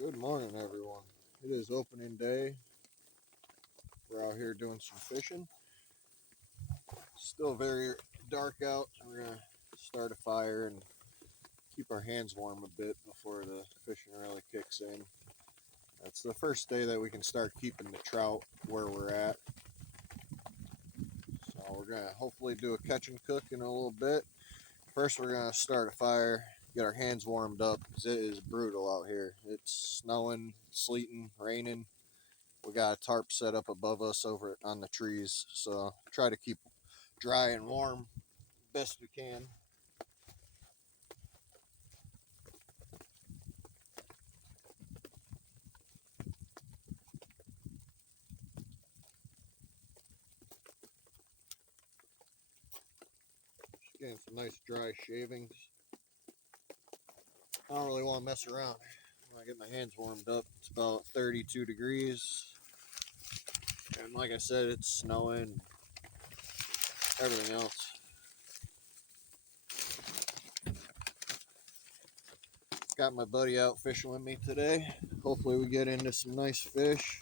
Good morning, everyone. It is opening day. We're out here doing some fishing. Still very dark out. We're going to start a fire and keep our hands warm a bit before the fishing really kicks in. That's the first day that we can start keeping the trout where we're at. So we're going to hopefully do a catch and cook in a little bit. First, we're going to start a fire, get our hands warmed up because it is brutal out here. It's snowing, sleeting, raining. We got a tarp set up above us over on the trees, so try to keep dry and warm best we can. Just getting some nice dry shavings. I don't really want to mess around when I get my hands warmed up. It's about 32 degrees, and like I said, it's snowing, everything else. Got my buddy out fishing with me today. Hopefully we get into some nice fish.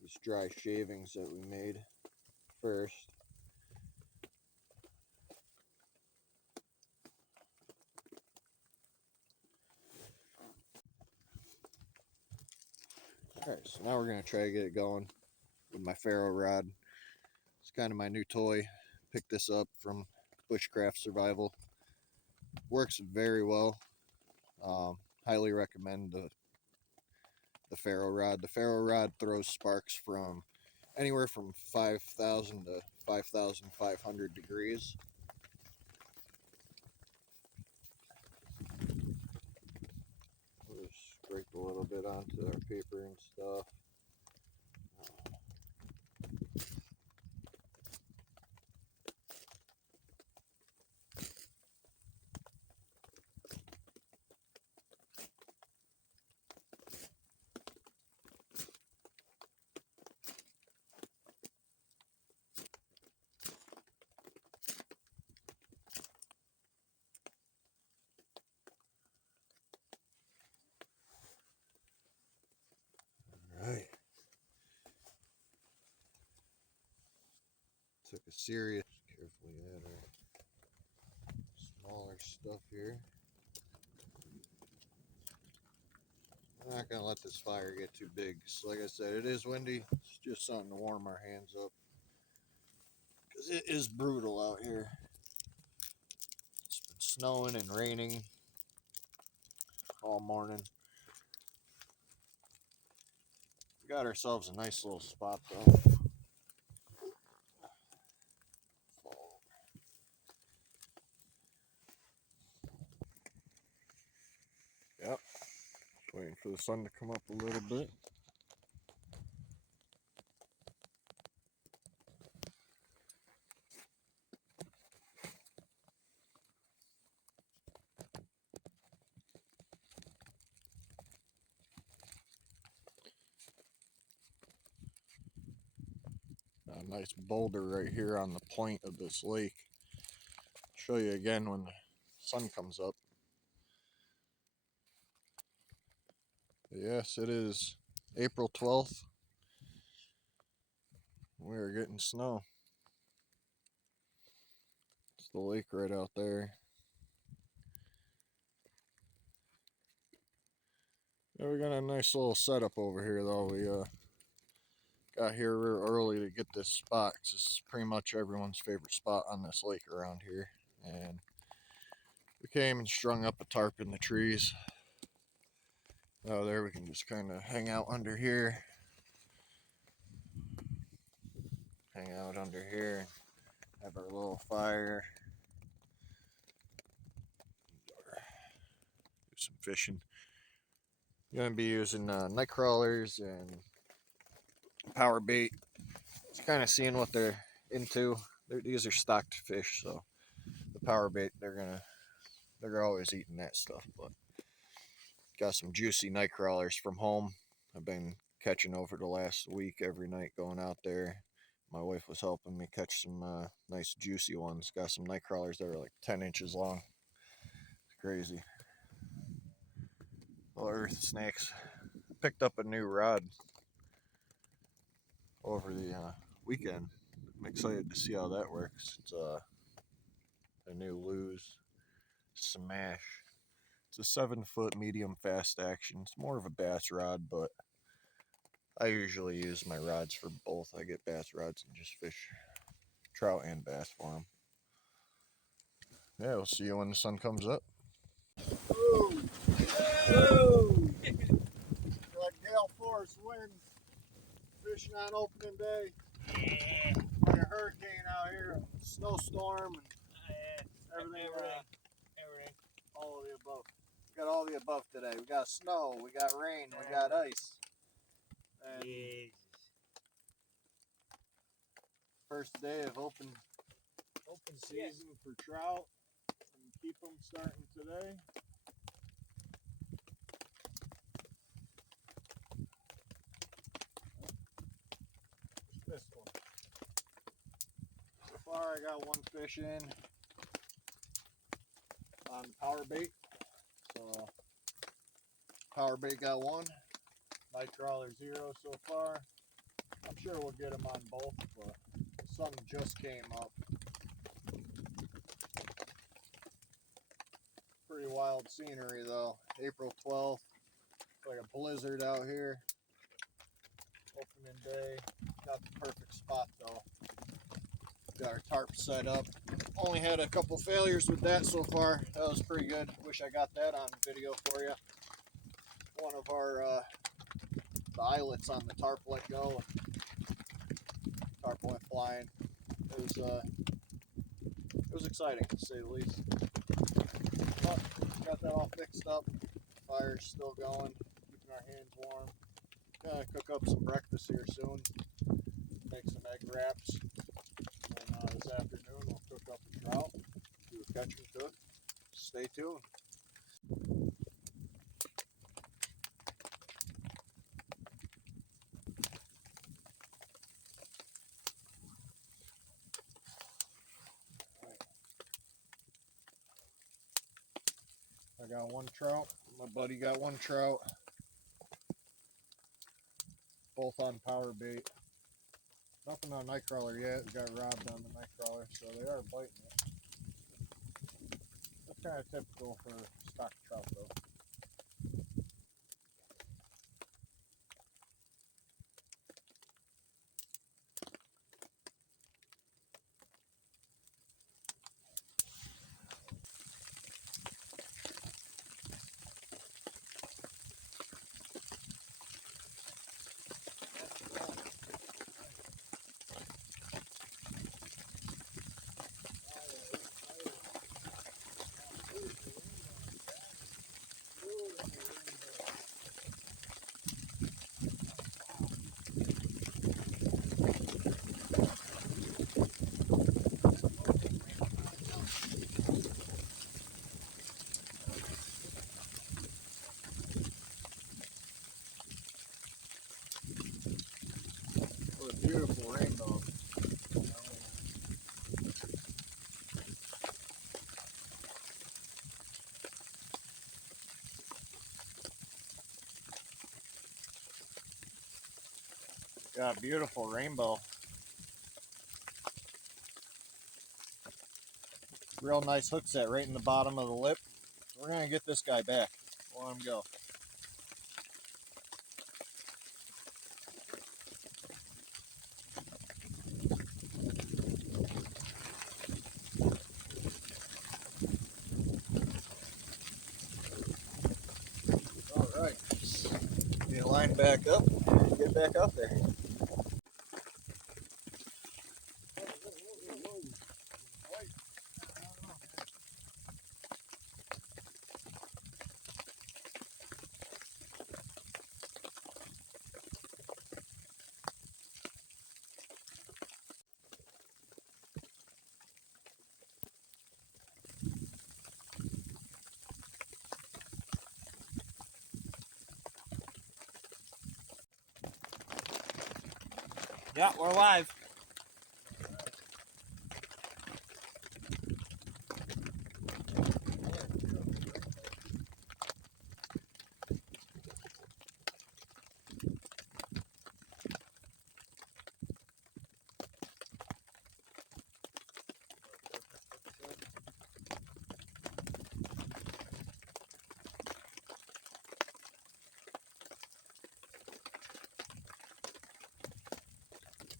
These dry shavings that we made first. Alright, so now we're going to try to get it going with my ferro rod. It's kind of my new toy. Picked this up from Bushcraft Survival. Works very well. Highly recommend the ferro rod. The ferro rod throws sparks from anywhere from 5,000 to 5,500 degrees. We'll just scrape a little bit onto our paper and stuff. Alright. Took a serious, carefully add our smaller stuff here. I'm not gonna let this fire get too big. So like I said, it is windy. It's just something to warm our hands up. Because it is brutal out here. It's been snowing and raining all morning. We got ourselves a nice little spot though. Yep. Just waiting for the sun to come up a little bit. A nice boulder right here on the point of this lake. I'll show you again when the sun comes up. Yes, it is April 12th. We are getting snow. It's the lake right out there. Yeah, we got a nice little setup over here though. We got here real early to get this spot because this is pretty much everyone's favorite spot on this lake around here. And we came and strung up a tarp in the trees. Oh, there we can just kind of hang out under here. Hang out under here. Have our little fire. Do some fishing. Going to be using night crawlers and power bait. Just kind of seeing what they're into. These are stocked fish, so the power bait they're always eating that stuff. But got some juicy night crawlers from home. I've been catching over the last week every night, going out there. My wife was helping me catch some nice juicy ones. Got some night crawlers that are like 10 inches long. It's crazy. Little earth snakes. Picked up a new rod over the weekend. I'm excited to see how that works. It's a new Lose Smash. It's a 7-foot medium fast action. It's more of a bass rod, but I usually use my rods for both. I get bass rods and just fish trout and bass for them. Yeah, we'll see you when the sun comes up. Ooh. Ooh. Like gale force winds. Fishing on opening day. Yeah. Like a hurricane out here. A snowstorm and everything. Everything. All of the above. We got all the above today. We got snow. We got rain. We got ice. And first day of open season for trout. And keep them starting today. This one. So far, I got one fish in on power bait. So power bait got one. Night crawler 0 so far. I'm sure we'll get them on both, but the sun just came up. Pretty wild scenery though. April 12th, like a blizzard out here. Opening day. Got the perfect spot though. Got our tarp set up. Only had a couple failures with that so far. That was pretty good. Wish I got that on video for you. One of our the eyelets on the tarp let go. Tarp went flying. It was exciting to say the least. But got that all fixed up. Fire's still going. Keeping our hands warm. Gonna cook up some breakfast here soon. Make some egg wraps. And this afternoon we'll cook up a trout. Do a catch and cook. Stay tuned. I got one trout. My buddy got one trout. Both on power bait. Nothing on night crawler yet. We got robbed on the night crawler, so they are biting it. That's kind of typical for stock trout, though. What a beautiful rainbow. Got a beautiful rainbow. Real nice hook set right in the bottom of the lip. We're gonna get this guy back. We'll let him go. Alright. Get the line back up. Get back out there. Yeah, we're live.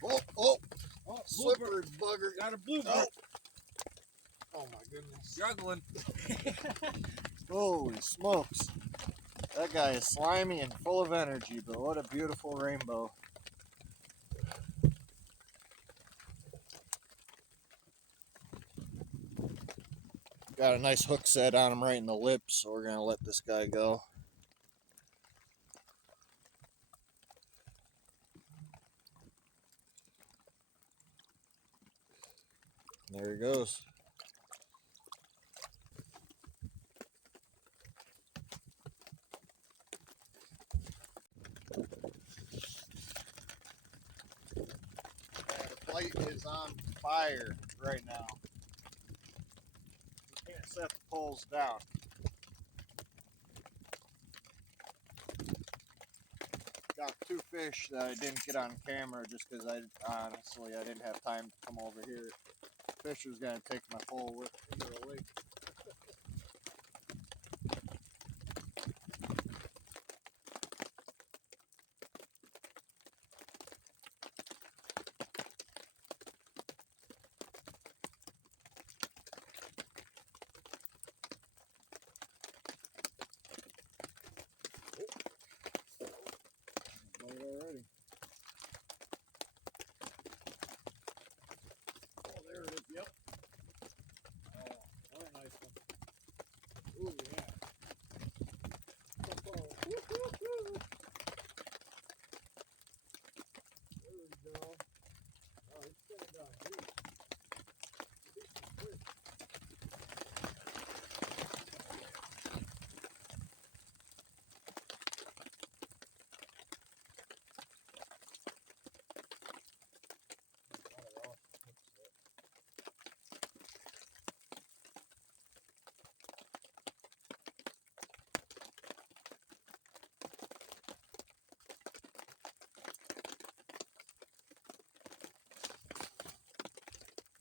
Oh, Oh, slippery bugger. got a blooper. Oh. Oh my goodness. Juggling. Holy smokes. That guy is slimy and full of energy, but what a beautiful rainbow. Got a nice hook set on him right in the lip, so we're going to let this guy go. There he goes. The bite is on fire right now. You can't set the poles down. Got two fish that I didn't get on camera just because I didn't have time to come over here. Fish was going to take my pole with into the lake. Already. Oh, there it is. Yep. Oh, what a nice one. Ooh, yeah. Oh, woo-hoo-hoo. There we go. Oh, he's going down deep.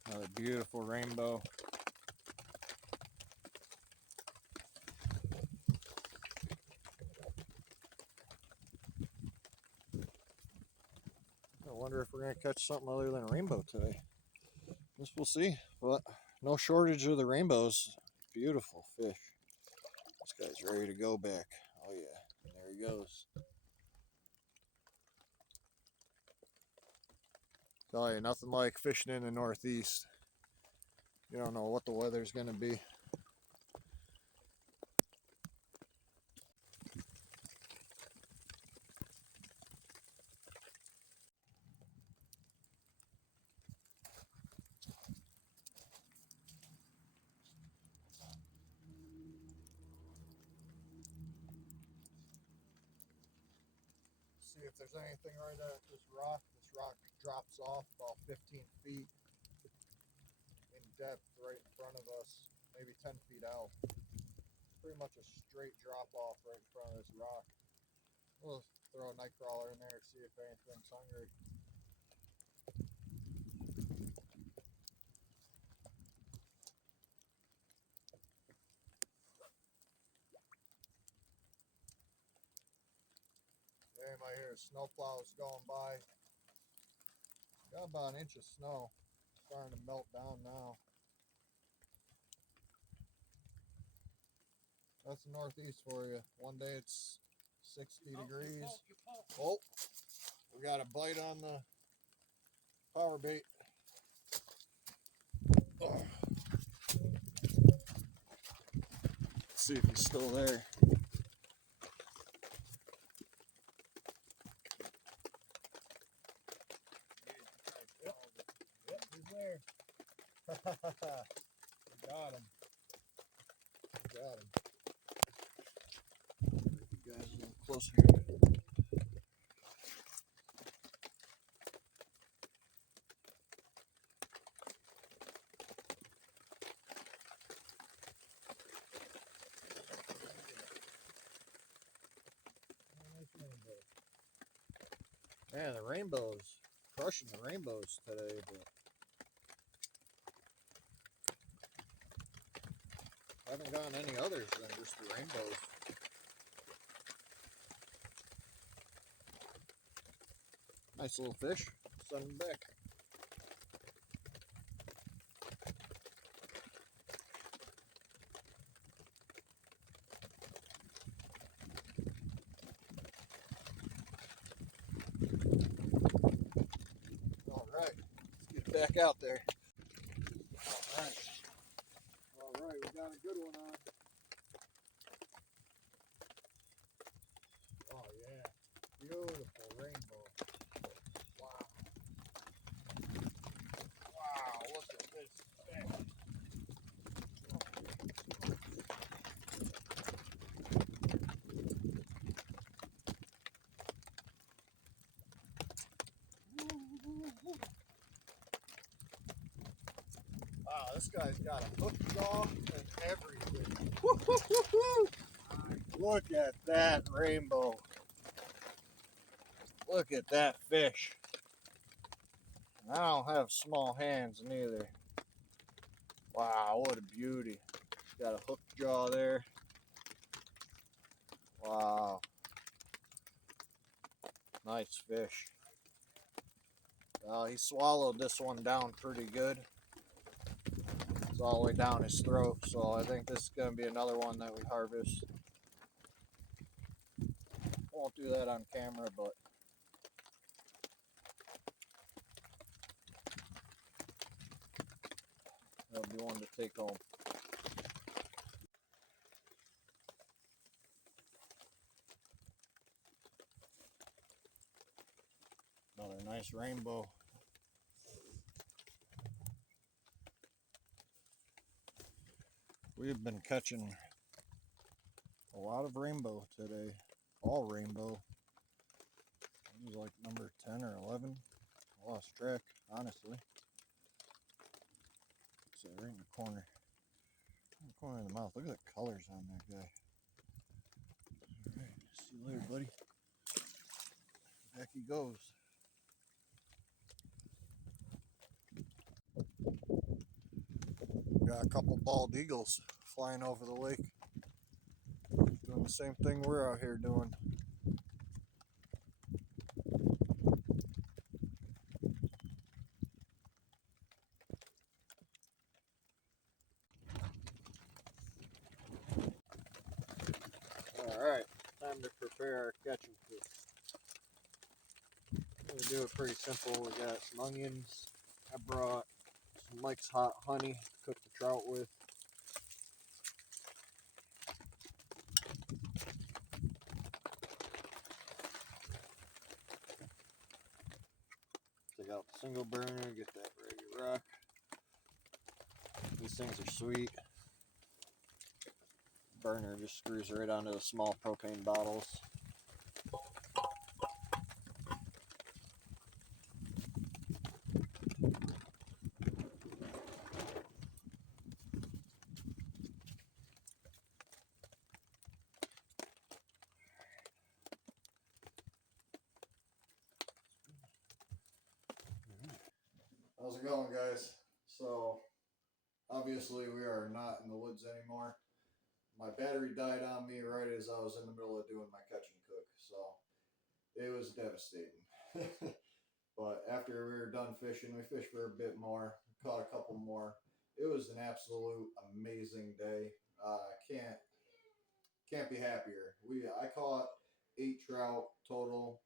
Another beautiful rainbow. I wonder if we're going to catch something other than a rainbow today. Guess we'll see. But no shortage of the rainbows. Beautiful fish. This guy's ready to go back. Oh yeah, and there he goes. Tell you, nothing like fishing in the Northeast. You don't know what the weather's going to be. See if there's anything right at this rock. This rock drops off about 15 feet in depth right in front of us, maybe 10 feet out. Pretty much a straight drop off right in front of this rock. We'll throw a night crawler in there, see if anything's hungry. Yeah, you might hear snow plows going by. Got about an inch of snow. Starting to melt down now. That's the Northeast for you. One day it's 60 degrees. Oh, we got a bite on the power bait. Oh. Let's see if he's still there. Yep, he's there. Got him. Got him. You guys a little closer here. Man, the rainbows, crushing the rainbows today, but haven't gotten any others than just the rainbows. Nice little fish. send them back. All right, let's get it back out there. All right. All right, we got a good one on. Oh yeah, beautiful rainbow. Wow. Wow, look at this fish. Wow, this guy's got a hook jaw and everything. Woo-hoo-hoo-hoo. Look at that rainbow. Look at that fish. I don't have small hands neither. Wow, what a beauty. Got a hook jaw there. Wow. Nice fish. He swallowed this one down pretty good. It's all the way down his throat, so I think this is going to be another one that we harvest. Won't do that on camera, but that'll be one to take home. Another nice rainbow. We've been catching a lot of rainbow today. All rainbow. It was like number 10 or 11. I lost track, honestly. It's right in the corner. In the corner of the mouth. Look at the colors on that guy. Alright, see you later, buddy. Back he goes. Got a couple bald eagles flying over the lake. Doing the same thing we're out here doing. Alright, time to prepare our catching cook. I'm going to do it pretty simple. We got some onions. I brought some Mike's Hot Honey to cook the trout with. Take out the single burner, get that ready to rock. These things are sweet. Burner just screws right onto the small propane bottles. How's it going, guys? So, obviously we are not in the woods anymore. My battery died on me right as I was in the middle of doing my catch and cook, so it was devastating. But after we were done fishing, we fished for a bit more, caught a couple more. It was an absolute amazing day. Can't be happier. I caught 8 trout total.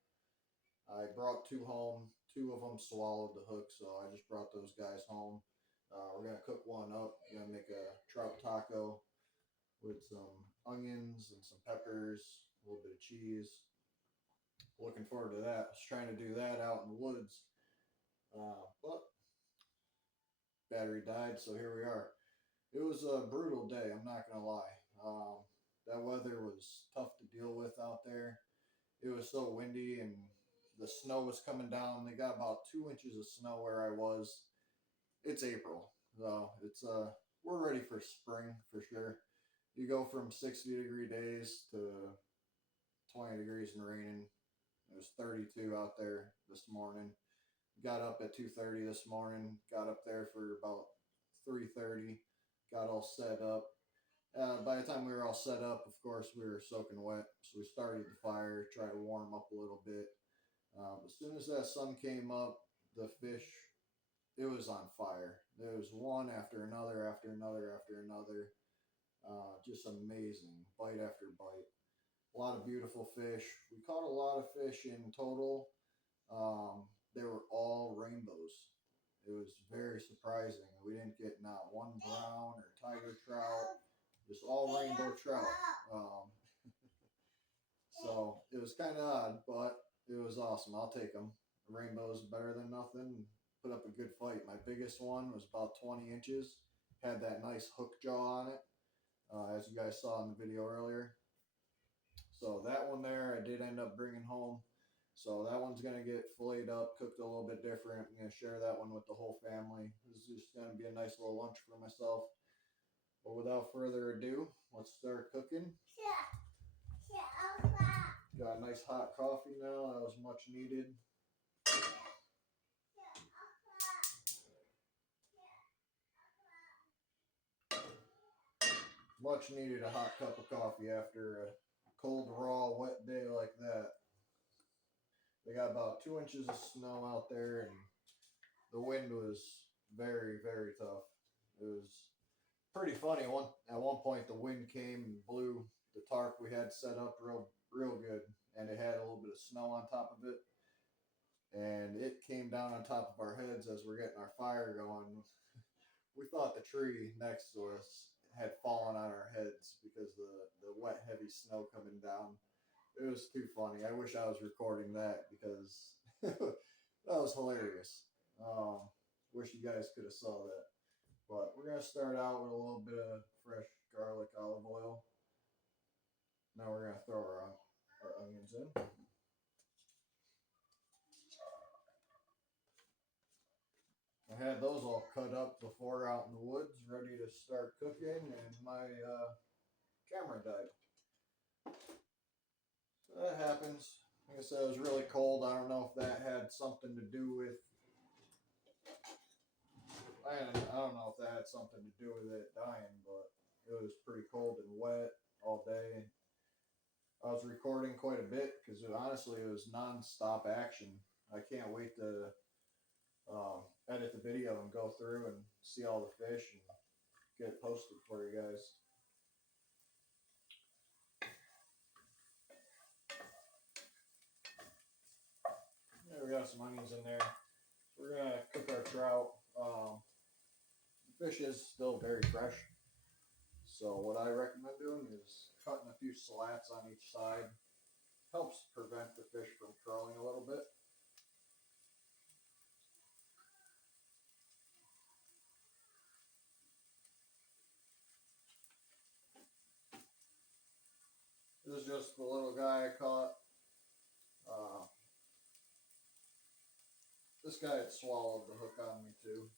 I brought 2 home. 2 of them swallowed the hook, so I just brought those guys home. We're gonna cook one up. We're gonna make a trout taco with some onions and some peppers, a little bit of cheese. Looking forward to that. I was trying to do that out in the woods, but battery died, so here we are. It was a brutal day, I'm not gonna lie. That weather was tough to deal with out there. It was so windy and the snow was coming down. They got about 2 inches of snow where I was. It's April, so we're ready for spring for sure. You go from 60-degree days to 20 degrees and raining. It was 32 out there this morning. Got up at 2:30 this morning. Got up there for about 3:30. Got all set up. By the time we were all set up, of course, we were soaking wet. So we started the fire, tried to warm up a little bit. As soon as that sun came up, the fish, it was on fire. There was one after another, after another, after another. Just amazing, bite after bite. A lot of beautiful fish. We caught a lot of fish in total. They were all rainbows. It was very surprising. We didn't get not one brown or tiger trout, just all rainbow trout. Um, so it was kind of odd, but it was awesome. I'll take them. Rainbow's better than nothing. Put up a good fight. My biggest one was about 20 inches. Had that nice hook jaw on it, as you guys saw in the video earlier. So that one there, I did end up bringing home. So that one's going to get filleted up, cooked a little bit different. I'm going to share that one with the whole family. This is just going to be a nice little lunch for myself. But without further ado, let's start cooking. Got a nice hot coffee now. That was much needed. Much needed a hot cup of coffee after a cold, raw, wet day like that. They got about 2 inches of snow out there, and the wind was very, very tough. It was pretty funny. At one point, the wind came and blew the tarp we had set up real good, and it had a little bit of snow on top of it, and it came down on top of our heads as we're getting our fire going. We thought the tree next to us had fallen on our heads because the wet, heavy snow coming down. It was too funny. I wish I was recording that because that was hilarious. Wish you guys could have saw that. But we're going to start out with a little bit of fresh garlic olive oil. Now we're going to throw our onions in. I had those all cut up before out in the woods, ready to start cooking, and my camera died. So that happens. Like I said, it was really cold. I don't know if that had something to do with I don't know if that had something to do with it dying, but it was pretty cold and wet all day. I was recording quite a bit because honestly it was non-stop action. I can't wait to edit the video and go through and see all the fish and get it posted for you guys. Yeah, we got some onions in there. We're gonna cook our trout. The fish is still very fresh. So what I recommend doing is cutting a few slats on each side. Helps prevent the fish from curling a little bit. This is just the little guy I caught. This guy had swallowed the hook on me too.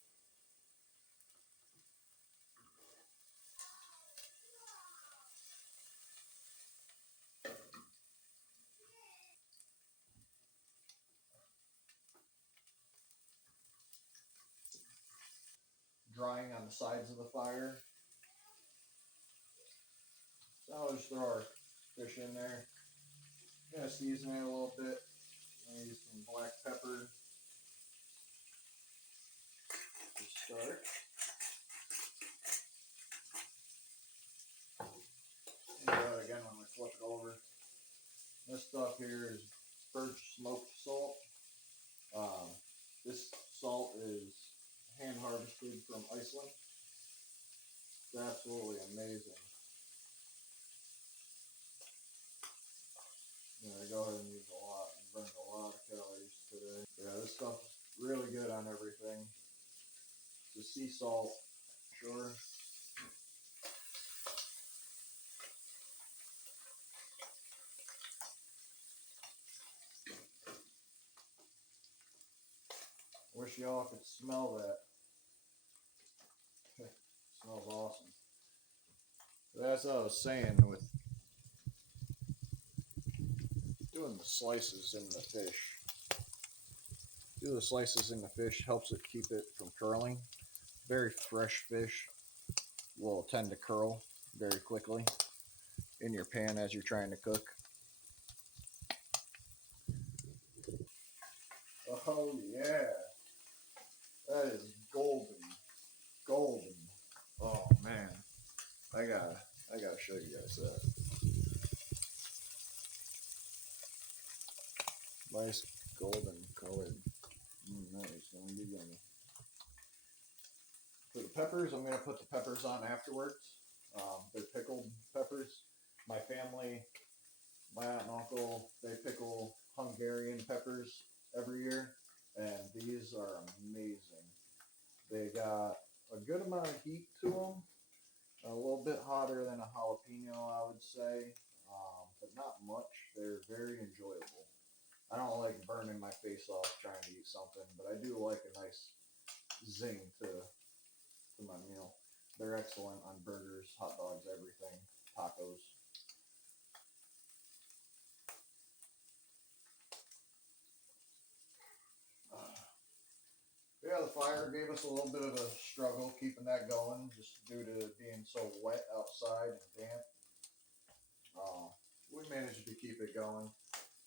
Drying on the sides of the fire. So I'll just throw our fish in there. I'm gonna season it a little bit. I'm gonna use some black pepper to start. And do it again when we flip it over. This stuff here is birch smoked salt. This salt is hand harvested from Iceland. It's absolutely amazing. I go ahead and use a lot and burn a lot of calories today. Yeah, this stuff's really good on everything. It's a sea salt, sure. Wish y'all could smell that. It smells awesome. That's what I was saying with doing the slices in the fish. Do the slices in the fish helps it keep it from curling. Very fresh fish will tend to curl very quickly in your pan as you're trying to cook. Oh yeah. That is golden, golden. Oh man, I gotta show you guys that. Nice golden colored. That is gonna be yummy. For the peppers, I'm gonna put the peppers on afterwards. They're pickled peppers. My family, my aunt and uncle, they pickle Hungarian peppers every year, and these are amazing. They got a good amount of heat to them, a little bit hotter than a jalapeno, I would say, but not much. They're very enjoyable. I don't like burning my face off trying to eat something, but I do like a nice zing to my meal. They're excellent on burgers, hot dogs, everything, tacos. Yeah, the fire gave us a little bit of a struggle keeping that going, just due to being so wet outside and damp. Uh, we managed to keep it going.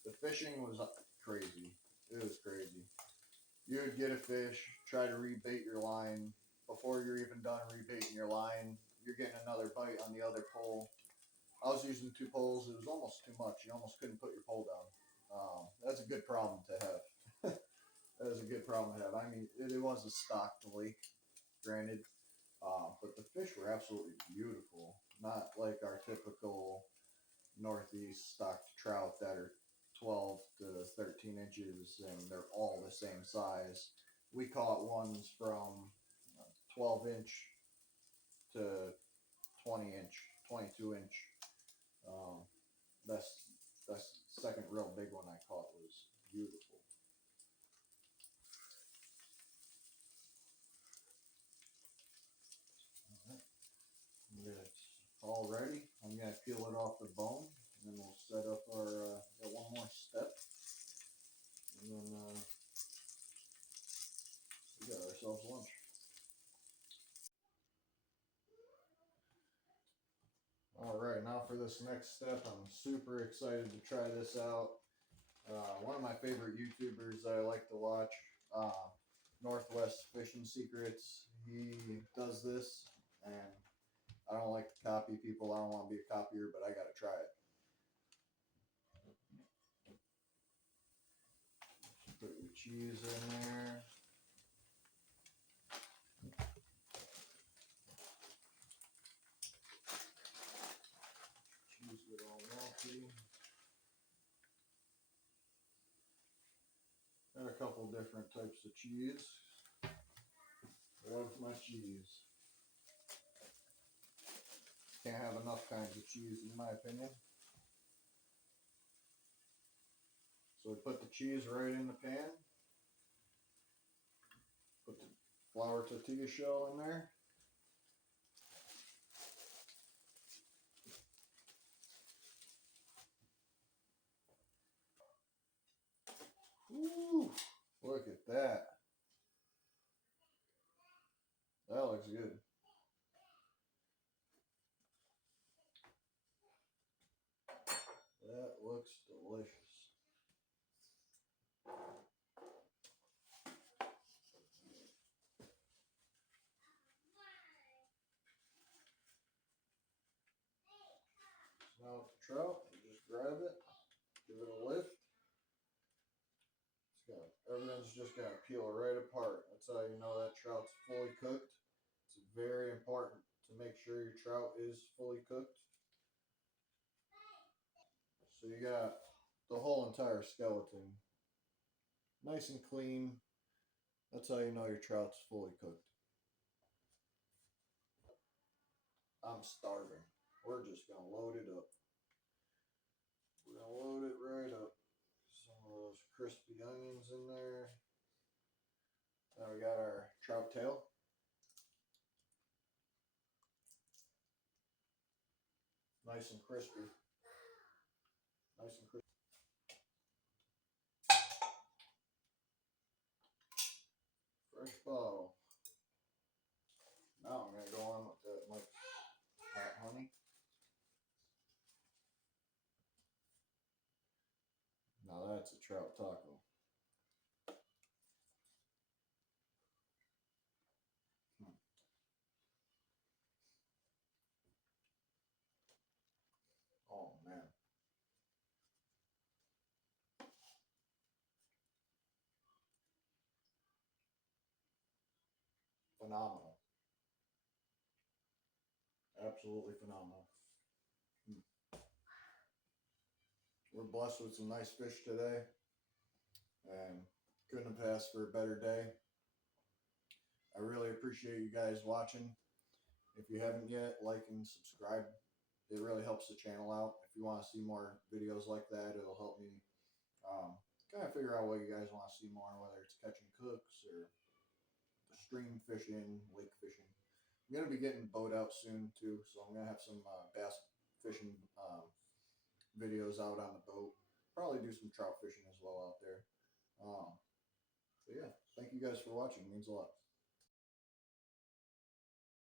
The fishing was crazy. It was crazy. You would get a fish, try to rebait your line. Before you're even done rebaiting your line, you're getting another bite on the other pole. I was using two poles. It was almost too much. You almost couldn't put your pole down. That's a good problem to have. That is a good problem to have. I mean, it was a stocked lake, granted, but the fish were absolutely beautiful. Not like our typical northeast stocked trout that are 12 to 13 inches and they're all the same size. We caught ones from 12 inch to 20 inch, 22 inch. Um, that's that's the second real big one I caught was beautiful. All right. It's all ready. I'm gonna peel it off the bone, and then we'll set up our got one more step, and then we got ourselves lunch. All right, now for this next step, I'm super excited to try this out. One of my favorite YouTubers that I like to watch, uh, Northwest Fishing Secrets. He does this, and I don't like to copy people. I don't want to be a copier, but I gotta try it. Put your cheese in there. Cheese get all melty. Got a couple different types of cheese. Love my cheese. Can't have enough kinds of cheese, in my opinion. So we put the cheese right in the pan. Put the flour tortilla shell in there. Woo! Look at that. That looks good. That looks delicious. Now with the trout, you just grab it, give it a lift. Everything's just gonna peel right apart. That's how you know that trout's fully cooked. It's very important to make sure your trout is fully cooked. So you got the whole entire skeleton nice and clean. That's how you know your trout's fully cooked. I'm starving. We're just gonna load it up. We're gonna load it right up. Some of those crispy onions in there. Now we got our trout tail. Nice and crispy. Nice and crispy. Fresh bottle. Now I'm gonna go on with that like hot honey. Now that's a trout taco. phenomenal. Absolutely phenomenal. We're blessed with some nice fish today, and couldn't have asked for a better day. I really appreciate you guys watching. If you haven't yet, like and subscribe. It really helps the channel out. If you want to see more videos like that, it'll help me kind of figure out what you guys want to see more, whether it's catching cooks or stream fishing, lake fishing. I'm going to be getting boat out soon too, so I'm going to have some bass fishing videos out on the boat. Probably do some trout fishing as well out there. So yeah, thank you guys for watching. It means a lot.